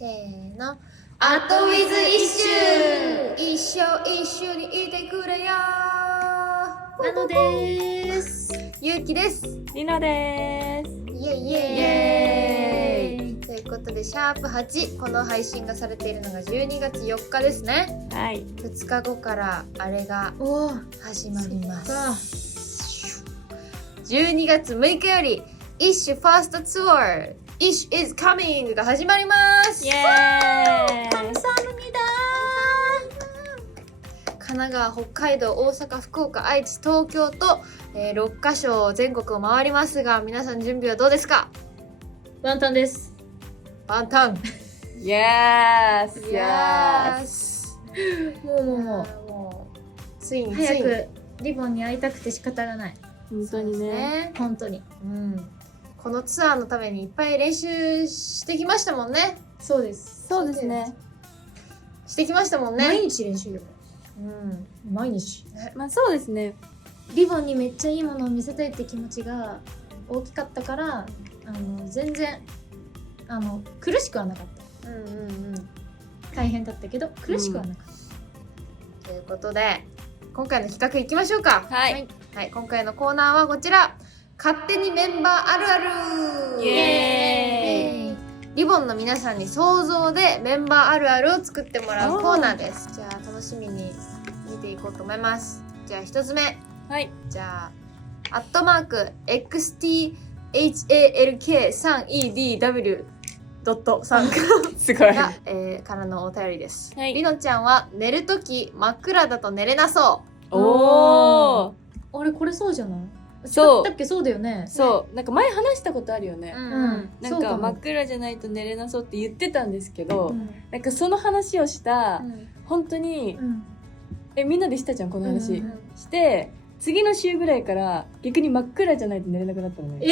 せーの。アットウィズ一周一緒にいてくれよ。なのです。ゆうきです。りなです。イエイイエイ。ということでシャープ8、この配信がされているのが12月4日ですね。はい。2日後からあれが始まります。12月6日よりイッシュファーストツアーIsh is coming が始まります。イエーイ。神奈川、北海道、大阪、福岡、愛知、東京と、6カ所全国を回りますが、皆さん準備はどうですか？ワンタンです。ワンタン。イエース。イエース。もうついに早くリボンに会いたくて仕方がない。本当にね。本当に。うん。このツアーのためにいっぱい練習してきましたもんね。そうです。そうですね。してきましたもんね。毎日練習よ。毎日。まあそうですね。リボンにめっちゃいいものを見せたいって気持ちが大きかったから、全然苦しくはなかった。大変だったけど苦しくはなかった。ということで今回の企画いきましょうか。はい。はい、今回のコーナーはこちら。勝手にメンバーあるある。イエーイ。リボンの皆さんに想像でメンバーあるあるを作ってもらうコーナーです。じゃあ楽しみに見ていこうと思います。じゃあ一つ目。はい。じゃあ@XTHALK3EDW.3 すごい。が、からのお便りです。はい。りのちゃんは寝るとき真っ暗だと寝れなそう。おー。あれこれそうじゃない？そう。だっけそうだよね。そう。なんか前話したことあるよね。なんか真っく暗じゃないと寝れなそうって言ってたんですけど、なんかその話をした本当にみんなでしたじゃんこの話して次の週ぐらいから逆に真っ暗じゃないと寝れなくなったのね。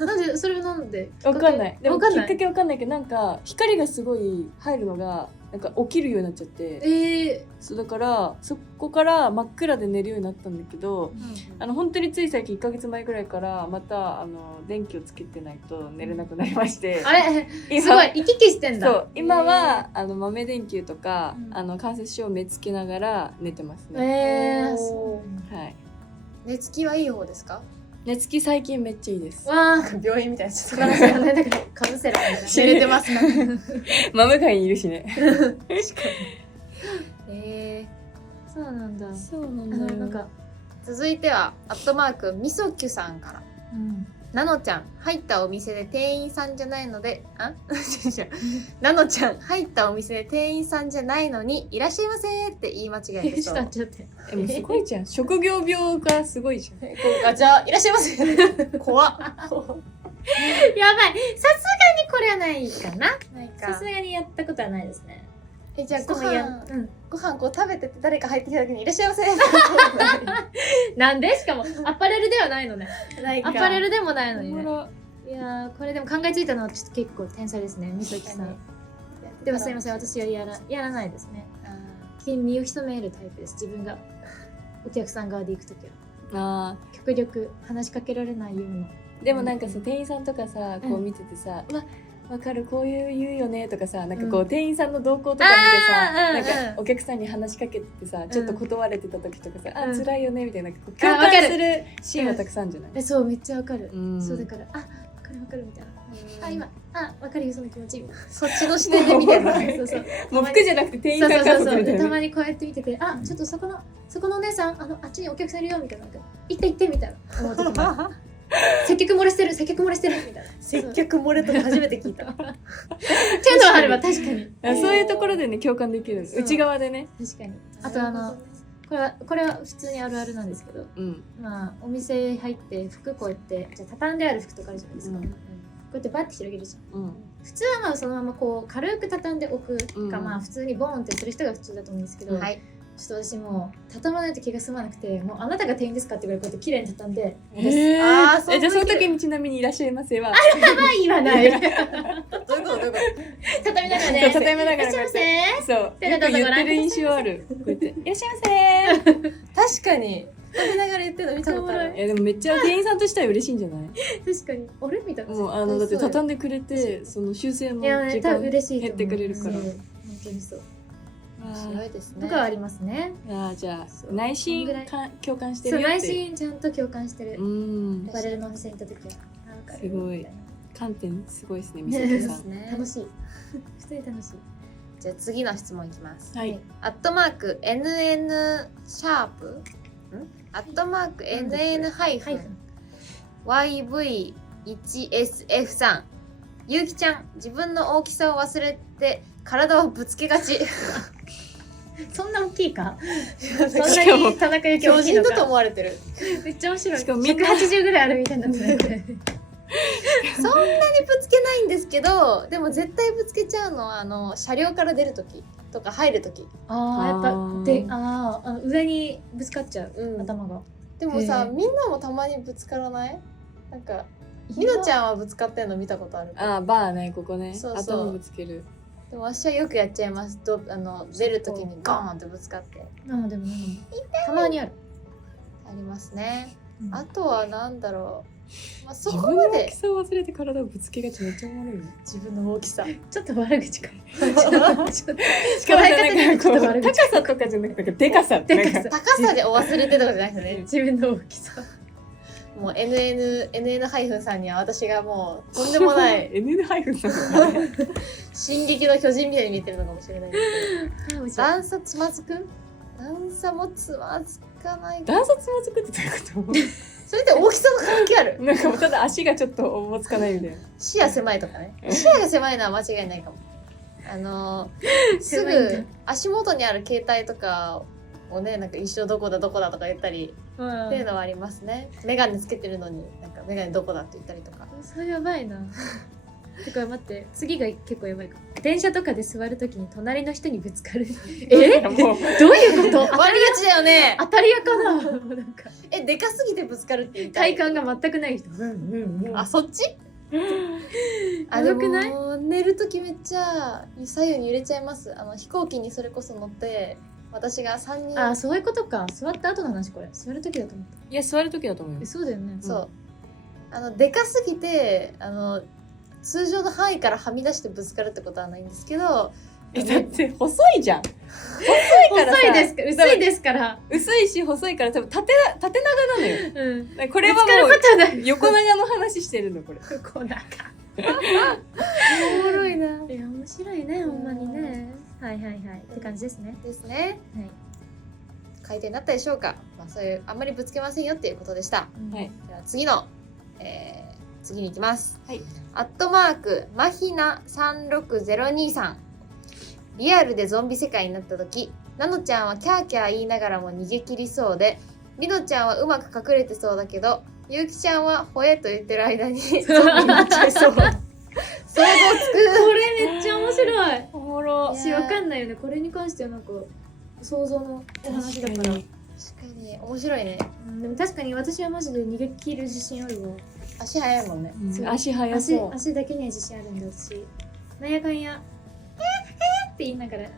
なんでそれはなんで？わかんない。でもきっないかけわかんないけどなんか光がすごい入るのがなんか起きるようになっちゃって。そうだからそこから真っ暗で寝るようになったんだけど、本当につい最近1ヶ月前ぐらいからまた電気をつけてないと寝れなくなりまして。あれすごい行き来してんだ。そう今は豆電球とか間接照明つけながら寝てますね。はい。寝つきはいい方ですか？寝つき最近めっちゃいいです。わあ、病院みたいなちょっとだからカウンセラーみたいな。寝れてますね。マム会にいるしね。確かに。そうなんだ。そうなんだよ。なんか続いてはみそきゅさんから。なのちゃん入ったお店で店員さんじゃないのでなのちゃん入ったお店で店員さんじゃないのにいらっしゃいませって言い間違えてそう。もうすごいじゃん。職業病がすごいじゃん。じゃあいらっしゃいませ。怖っ。やばい。さすがにこれはないかな。さすがにやったことはないですね。じゃあご飯こう食べてて誰か入ってきた時にいらっしゃいませ。なんでしかもアパレルではないのね。アパレルでもないのにね。いやこれでも考えついたのはちょっと結構天才ですね、みそきさん。でもすいません、私はやらないですね。身を潜めるタイプです。自分がお客さん側で行くときは極力話しかけられないように。でもなんかさ店員さんとかさこう見ててさ、わかるこういう言うよねとかさなんかこう店員さんの動向とか見てさなんかお客さんに話しかけててさちょっと断れてた時とかさ辛いよねみたいな共感するシーンはたくさんじゃない？そうめっちゃわかる。そうだからわかるみたいな。わかるよその気持ち。そっちの視点で見てる。そうもう服じゃなくて店員さんからそうたまにこうやって見ててちょっとそこのお姉さんあっちにお客さんいるよみたいな行ってみたいな思う時も接客漏れしてるみたいな。接客漏れとか初めて聞いた。っていうのはあれば確かにそういうところでね共感できる内側でね。確かに。あとこれは普通にあるあるなんですけど、お店入って服こうやってじゃあ畳んである服とかあるじゃないですか。こうやってバッて広げるじゃん。普通はそのままこう軽く畳んでおくか普通にボーンってする人が普通だと思うんですけど、ちょっと私もう畳まないと気が済まなくてもうあなたが店員ですかって言われること綺麗に畳んでじゃあその時にちなみにいらっしゃいませは言わない。どういうこと畳みながらね。畳みながらいらっしゃいませ。そうよく言ってる印象ある。こうやっていらっしゃいませ。確かに食べながら言ってるの見たことある。でもめっちゃ店員さんとしては嬉しいんじゃない？確かにあれみたいな。もうだって畳んでくれてその修正のいやね時間多分嬉しいと思う。減ってくれるから。そう本当にそう。面白いですね。とかはありますね。じゃそうあ内心そんぐらい共感してそうるよって。内心ちゃんと共感してる。バレルのお店に行った時はなんかすごい観点すごいですね、みねさきさん。ね楽しい。普通に楽しい。じゃあ次の質問いきます。はい。アットマーク NN シャープアットマーク NN ハイフン YV1SF さん。ゆうきちゃん、自分の大きさを忘れて体をぶつけがち。そんな大きいか。そんしかもなに田中由紀大きいの巨人だとか。思われてる。めっちゃ面白い。しかもみんな180ぐらいあるみたいになってないこれ。そんなにぶつけないんですけど、でも絶対ぶつけちゃうのは車両から出るときとか入るとき。ああやっぱで上にぶつかっちゃう、うん頭が。でもさ、へーみんなもたまにぶつからない？なんかみのちゃんはぶつかってんの見たことある。バーね、ここね。そうそう頭ぶつける。でも私はよくやっちゃいます。出るときにゴーンってぶつかってでもたまにある。ありますね。うんあとはなんだろう。そ自分の大こまできさを忘れて体をぶつけがちめっちゃおもろいね。自分の大きさ。ちょっと悪口か。しかもさ、なんかこう、高さとかじゃなくて、でかさってなんか。高さでお忘れてとかじゃなくてね。自分の大きさ。もう NN ハイフンさんには私がもうとんでもない NN ハイフンさん。進撃の巨人みたいに見えてるのかもしれないですけど。段段差つまずく？段差もつまずかない。段差つまずくってどういうこそれって大きさの関係ある？と？なんかもうただ足がちょっとおぼつかないみたいな。視野狭いとかね。視野が狭いのは間違いないかも。す狭いんだぐ足元にある携帯とかをね、なんか一生どこだとか言ったりっていうのはありますね。メガネつけてるのになんかメガネどこだって言ったりとか。それやばいな。てか待って次が結構やばいか。電車とかで座るときに隣の人にぶつかる。もうどういうこと？割りがちだよね。当たり屋かな。なんかでかすぎてぶつかるって言いたい。体感が全くない人。あ、そっち？やばくない？でも寝るときめっちゃ左右に揺れちゃいます。飛行機にそれこそ乗って私が3人。あ、そういうことか。座った後の話これ。座るときだと思った。いや、座る時だと思うよ。そうだよね。そう。でかすぎて通常の範囲からはみ出してぶつかるってことはないんですけど。だって細いじゃん。細いからさ。細いですか薄いですから。薄いし細いから多分縦長なのよ。うん。これはもぶつかることはない。う横長の話してるのこれ。こうなんか。おもろいな。いや面白いねほんまにね。はいはいはいって感じですね。ですね。はい。回転になったでしょうか。そういうあんまりぶつけませんよっていうことでした。はい。では次の、次に行きます。はい。アットマークマヒナ3602さん。リアルでゾンビ世界になった時、ナノちゃんはキャーキャー言いながらも逃げ切りそうで、ミノちゃんはうまく隠れてそうだけど、ゆうきちゃんはほえと言ってる間にゾンビになっちゃいそう。想像つく。これめっちゃ面白い。おもろ。私わかんないよね。これに関してはなんか想像の話だから。確かに面白いね。でも確かに私はマジで逃げ切る自信あるわ。足早いもんね。そう足速そう。足だけには自信あるんだし。なんやかんやって言いながら。で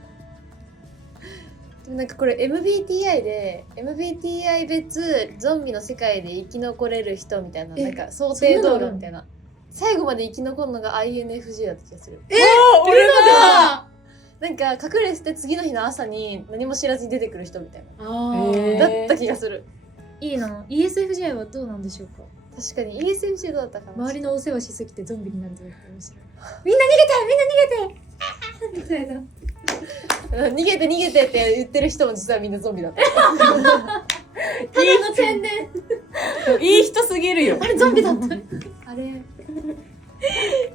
もなんかこれ MBTI 別ゾンビの世界で生き残れる人みたいな、なんか想定通りみたいな。最後まで生き残るのが INFJ だった気がする。俺もだ。なんか隠れてて次の日の朝に何も知らずに出てくる人みたいな。ーだった気がする。いいな。ESFJ はどうなんでしょうか。確かに ESFJ どうだったかな。周りのお世話しすぎてゾンビになるとか言って面白い。みんな逃げてみたいな。逃げてって言ってる人も実はみんなゾンビだった。ただの宣伝。いい人すぎるよ。あれゾンビだった。あれ。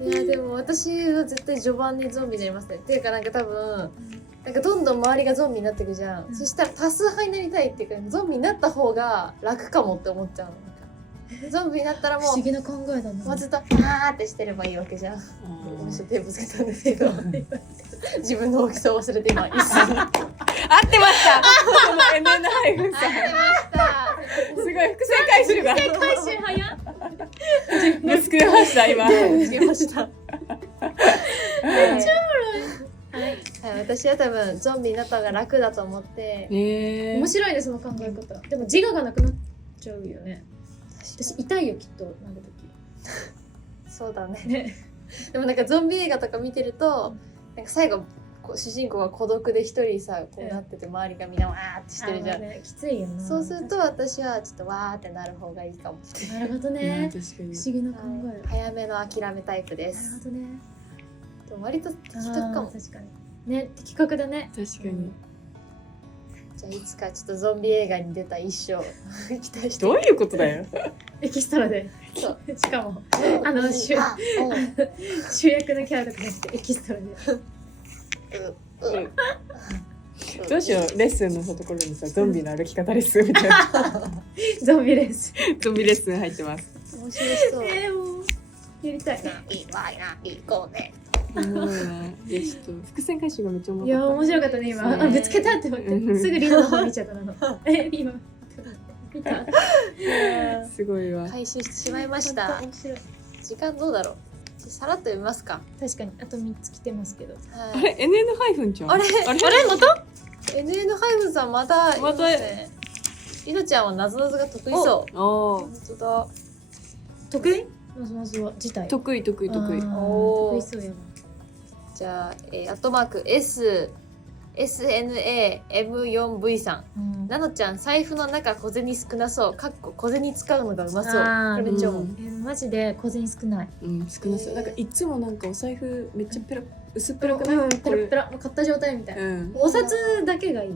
いやでも私は絶対序盤にゾンビになりますね。っていうかなんか多分なんかどんどん周りがゾンビになっていくじゃん。そしたら多数派になりたいっていうかゾンビになった方が楽かもって思っちゃうの。なんかゾンビになったらもう不思議な考えだな。もうずっとあーってしてればいいわけじゃん。ごめんなさい手ぶつけたんですけど自分の大きさを忘れて今一緒に合ってました。この NN ハイフンさん。すごい伏線回収が。回収早っ。ぶつけました今。つけました。めっちゃはい、私は多分ゾンビになった方が楽だと思って、面白いねその考え方。でも自我がなくなっちゃうよね。私痛いよきっとなる時。そうだね。でもなんかゾンビ映画とか見てると、なんか最後こう主人公が孤独で一人さこうなってて周りがみんなわーってしてるじゃん、ね、きついよな。そうすると私はちょっとわーってなる方がいいかもしれない。なるほどね。不思議な考え。早めの諦めタイプです。なるほどね。でも割と的確かも。確かにね、的確だね。確かに。じゃあいつかちょっとゾンビ映画に出た一生期待して。どういうことだよ。エキストラで。そう。しかも主役のキャラとかじゃなくてエキストラで。どうしよう、レッスンのところにさ、ゾンビの歩き方レッスンみたいな。ゾンビレッスン。ゾンビレッスン入ってます。面白そう。もうやりたい。行こうね。おもろいな。いやちょっと伏線回収がめっちゃ面白かった。いや面白かったね今。ぶつけたって思ってすぐリードの方見ちゃったの。今見た。すごいわ。回収してしまいました。時間どうだろう。さらっと読みますか。確かにあと3つ来てますけど。あれ NN ハイフンちゃん。あれまた NN ハイフンさんまたりのちゃんはなぞなぞが得意そう。本当だ。得意？なぞなぞは自体。得意。得意そうやな。じゃあアットマーク SNAM4V さん。なのちゃん財布の中小銭少なそう。かっこ小銭使うのがうまそう。これめっちゃ思う。マジで小銭少ない。少なそう。なんかいつもなんかお財布めっちゃ薄っぺらくない？ペラペラ買った状態みたいな。お札だけがいい。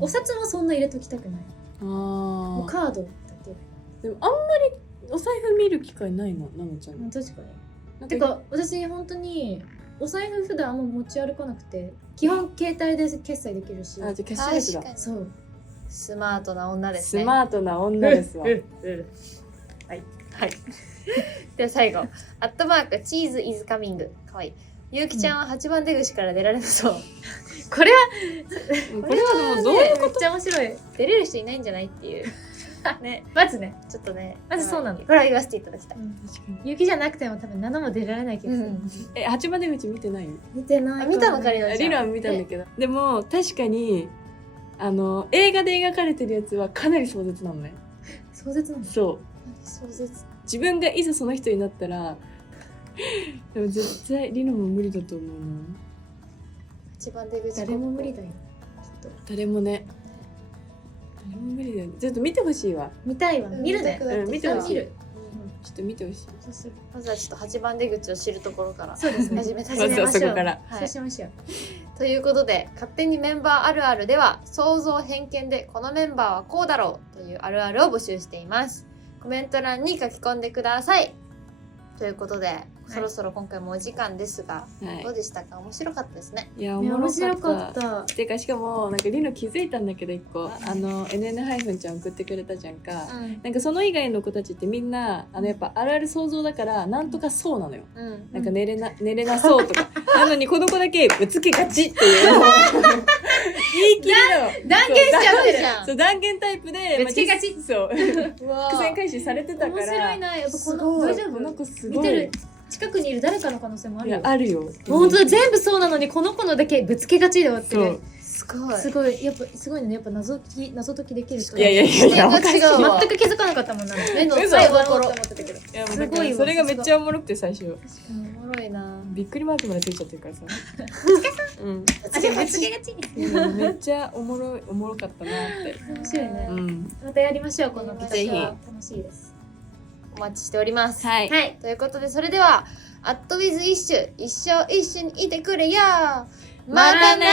お札もそんな入れときたくない。もうカードだけ。でもあんまりお財布見る機会ないの、なのちゃん。確かに。てか私本当にお財布普段あんま持ち歩かなくて、基本携帯で決済できるし。じゃあキャッシュレスだ。そう。スマートな女ですね。スマートな女ですわ。はい。で最後アットマークチーズイズカミング。かわいい。ゆうきちゃんは8番出口から出られなそう。これはでもどういうこと？めっちゃ面白い。出れる人いないんじゃないっていう。ね、まずね、ちょっとね、まずそうなの。これは言わせていただきたい。雪じゃなくても多分7も出られない気がする。8番出口見てない？見てない。見たのかりな。リラ見たんだけど。でも確かに映画で描かれてるやつはかなり壮絶なのね。壮絶なの？そう。壮絶。自分がいざその人になったら、でも絶対リナも無理だと思うな。8番出口。誰も無理だよ。きっと。誰もね。誰も無理だよね。ちょっと見てほしいわ。見たいわ。見るね。見てほしい。ちょっと見てほしい。まずはちょっと8番出口を知るところから。そうですね。始めましょう。まずはそこから。そうしましょう。ということで、勝手にメンバーあるあるでは、想像偏見でこのメンバーはこうだろうというあるあるを募集しています。コメント欄に書き込んでください。ということで、そろそろ今回もお時間ですが、どうでしたか？面白かったですね。いや、面白かった。てかしかもなんかリノ気づいたんだけど、1個NN ハイフンちゃん送ってくれたじゃんか。なんかその以外の子たちってみんなやっぱあるある想像だからなんとかそうなのよ。なんか寝れなそうとか。なのにこの子だけぶつけがちっていう。言い切りの断言しちゃってる。そう断言タイプでぶつけがち。そう。伏線回収されてたから。面白いな。やっぱこの大丈夫？なんかすごい。見てる。近くにいる誰かの可能性もあるよ。あるよ。本当だ、全部そうなのにこの子のだけぶつけがちで終わってる。すごい。やっぱすごいね。やっぱ謎解きできる人。いや違うわ。全く気づかなかったもんな。目の最後のと思ってたけど。すごい。それがめっちゃおもろくて最初。確かにおもろいな。びっくりマークまでついちゃってるからさ。ぶつけがち。めっちゃおもろかったなって。面白いね。またやりましょうこの企画は。楽しいです。お待ちしております。はい。ということでそれでは@withIsh一生一緒にいてくれよ。またねー。